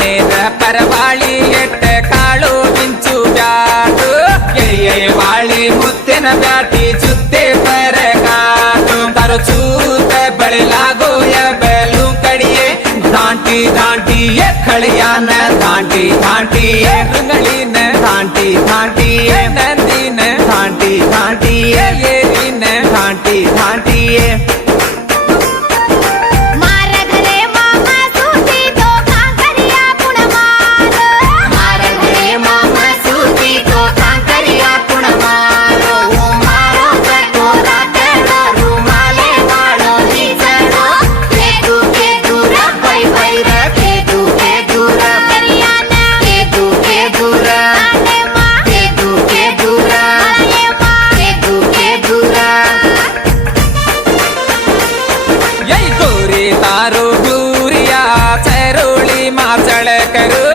ಮಾನೇರ ಪರವಾಳಿ ಎಟ್ಟ ಕಾಳು ಮಿಂಚು ಬ್ಯಾಟು ಎಳೆಯ ವಾಳಿ ಮುತ್ತಿನ ಬ್ಯಾಟಿ ಚುತ್ತೆ ಪರಗಾಟು ತರು ಚೂತ ಬಳಿಲಾಗೋಯ ಬೆಲು ಕಡಿಯೆ ದಾಂಟಿ ದಾಂಟಿಯೇ ಖಳಿಯಾನ ದಾಂಟಿ ದಾಂಟಿಯೇ ರಂಗಳಿನ ದಾಂಟಿ ದಾಂಟಿಯೇ ನಂದಿನ ದಾಂಟಿ ದಾಂಟಿಯೇ ಏರಿನ ದಾಂಟಿ ದಾಂಟಿಯೇ तारो गुरिया चरोली माचड़ करो